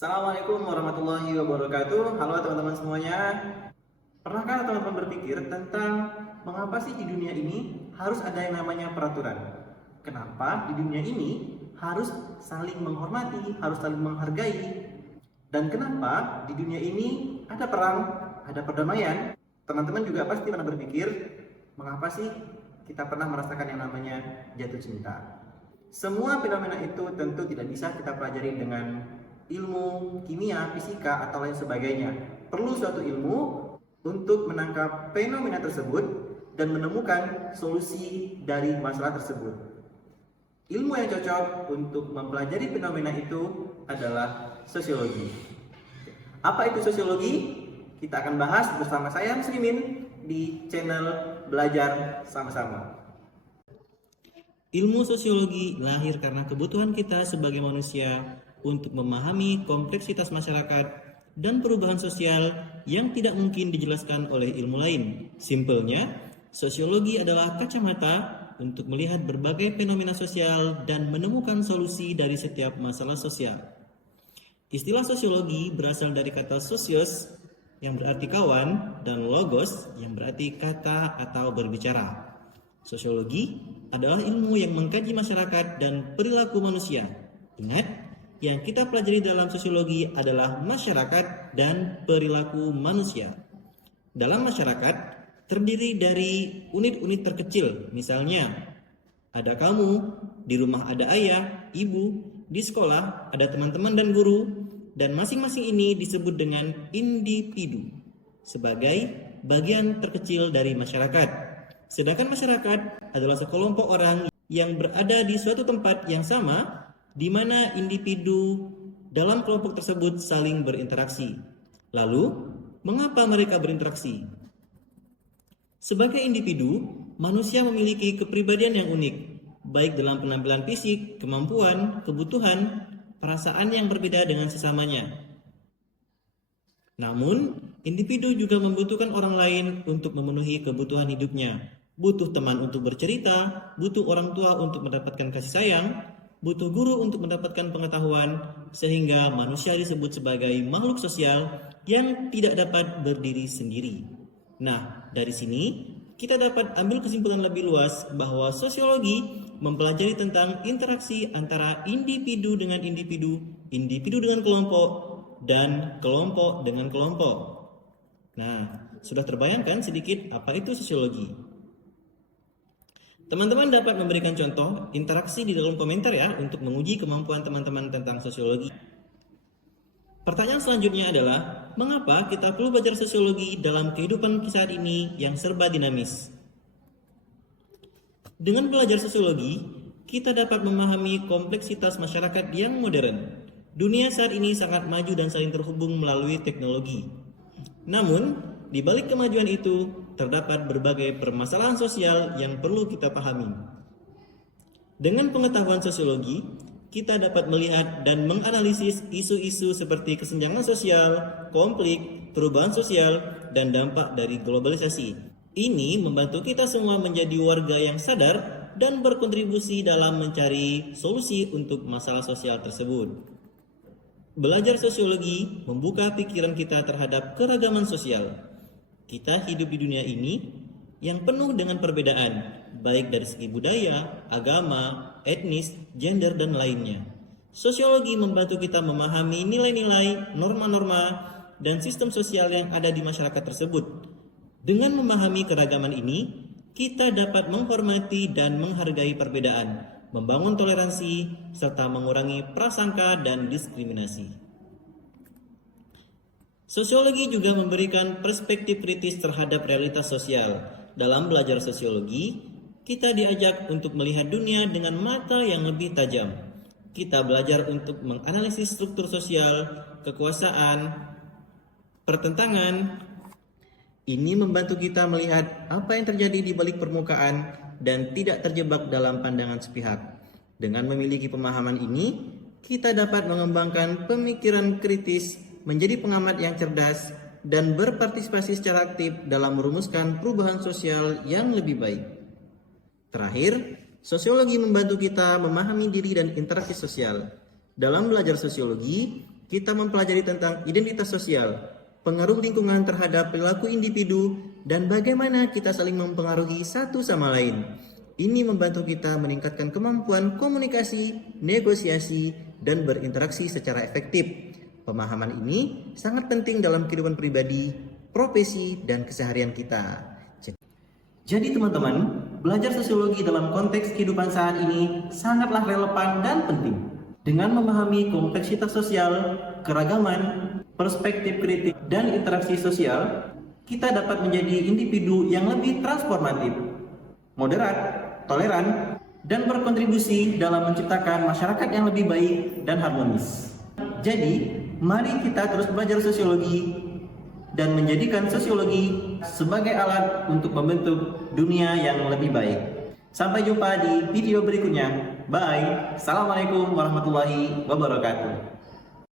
Assalamualaikum warahmatullahi wabarakatuh. Halo teman-teman semuanya. Pernahkah teman-teman berpikir tentang mengapa sih di dunia ini harus ada yang namanya peraturan? Kenapa di dunia ini harus saling menghormati, harus saling menghargai? Dan kenapa di dunia ini ada perang, ada perdamaian? Teman-teman juga pasti pernah berpikir, mengapa sih kita pernah merasakan yang namanya jatuh cinta? Semua fenomena itu tentu tidak bisa kita pelajari dengan ilmu kimia, fisika, atau lain sebagainya. Perlu suatu ilmu untuk menangkap fenomena tersebut dan menemukan solusi dari masalah tersebut. Ilmu yang cocok untuk mempelajari fenomena itu adalah sosiologi. Apa itu sosiologi? Kita akan bahas bersama saya Muslimin di channel Belajar Sama-sama. Ilmu sosiologi lahir karena kebutuhan kita sebagai manusia untuk memahami kompleksitas masyarakat dan perubahan sosial yang tidak mungkin dijelaskan oleh ilmu lain. Simpelnya, sosiologi adalah kacamata untuk melihat berbagai fenomena sosial dan menemukan solusi dari setiap masalah sosial. Istilah sosiologi berasal dari kata sosios yang berarti kawan dan logos yang berarti kata atau berbicara. Sosiologi adalah ilmu yang mengkaji masyarakat dan perilaku manusia. Ingat, yang kita pelajari dalam sosiologi adalah masyarakat dan perilaku manusia. Dalam masyarakat terdiri dari unit-unit terkecil, misalnya ada kamu, di rumah ada ayah, ibu, di sekolah ada teman-teman dan guru, dan masing-masing ini disebut dengan individu sebagai bagian terkecil dari masyarakat. Sedangkan masyarakat adalah sekelompok orang yang berada di suatu tempat yang sama, di mana individu dalam kelompok tersebut saling berinteraksi. Lalu, mengapa mereka berinteraksi? Sebagai individu, manusia memiliki kepribadian yang unik, baik dalam penampilan fisik, kemampuan, kebutuhan, perasaan yang berbeda dengan sesamanya. Namun, individu juga membutuhkan orang lain untuk memenuhi kebutuhan hidupnya. Butuh teman untuk bercerita, butuh orang tua untuk mendapatkan kasih sayang, butuh guru untuk mendapatkan pengetahuan, sehingga manusia disebut sebagai makhluk sosial yang tidak dapat berdiri sendiri. Nah, dari sini kita dapat ambil kesimpulan lebih luas bahwa sosiologi mempelajari tentang interaksi antara individu dengan individu, individu dengan kelompok, dan kelompok dengan kelompok. Nah, sudah terbayangkan sedikit apa itu sosiologi? Teman-teman dapat memberikan contoh interaksi di dalam komentar ya untuk menguji kemampuan teman-teman tentang sosiologi. Pertanyaan selanjutnya adalah, mengapa kita perlu belajar sosiologi dalam kehidupan saat ini yang serba dinamis? Dengan belajar sosiologi, kita dapat memahami kompleksitas masyarakat yang modern. Dunia saat ini sangat maju dan saling terhubung melalui teknologi. Namun, di balik kemajuan itu, terdapat berbagai permasalahan sosial yang perlu kita pahami. Dengan pengetahuan sosiologi, kita dapat melihat dan menganalisis isu-isu seperti kesenjangan sosial, konflik, perubahan sosial, dan dampak dari globalisasi. Ini membantu kita semua menjadi warga yang sadar dan berkontribusi dalam mencari solusi untuk masalah sosial tersebut. Belajar sosiologi membuka pikiran kita terhadap keragaman sosial. Kita hidup di dunia ini yang penuh dengan perbedaan, baik dari segi budaya, agama, etnis, gender, dan lainnya. Sosiologi membantu kita memahami nilai-nilai, norma-norma, dan sistem sosial yang ada di masyarakat tersebut. Dengan memahami keragaman ini, kita dapat menghormati dan menghargai perbedaan, membangun toleransi, serta mengurangi prasangka dan diskriminasi. Sosiologi juga memberikan perspektif kritis terhadap realitas sosial. Dalam belajar sosiologi, kita diajak untuk melihat dunia dengan mata yang lebih tajam. Kita belajar untuk menganalisis struktur sosial, kekuasaan, pertentangan. Ini membantu kita melihat apa yang terjadi di balik permukaan dan tidak terjebak dalam pandangan sepihak. Dengan memiliki pemahaman ini, kita dapat mengembangkan pemikiran kritis, menjadi pengamat yang cerdas, dan berpartisipasi secara aktif dalam merumuskan perubahan sosial yang lebih baik. Terakhir, sosiologi membantu kita memahami diri dan interaksi sosial. Dalam belajar sosiologi, kita mempelajari tentang identitas sosial, pengaruh lingkungan terhadap perilaku individu, dan bagaimana kita saling mempengaruhi satu sama lain. Ini membantu kita meningkatkan kemampuan komunikasi, negosiasi, dan berinteraksi secara efektif. Pemahaman ini sangat penting dalam kehidupan pribadi, profesi, dan keseharian kita. Jadi teman-teman, belajar sosiologi dalam konteks kehidupan saat ini sangatlah relevan dan penting. Dengan memahami kompleksitas sosial, keragaman, perspektif kritik, dan interaksi sosial, kita dapat menjadi individu yang lebih transformatif, moderat, toleran, dan berkontribusi dalam menciptakan masyarakat yang lebih baik dan harmonis. Jadi, mari kita terus belajar sosiologi dan menjadikan sosiologi sebagai alat untuk membentuk dunia yang lebih baik. Sampai jumpa di video berikutnya. Bye. Assalamualaikum warahmatullahi wabarakatuh.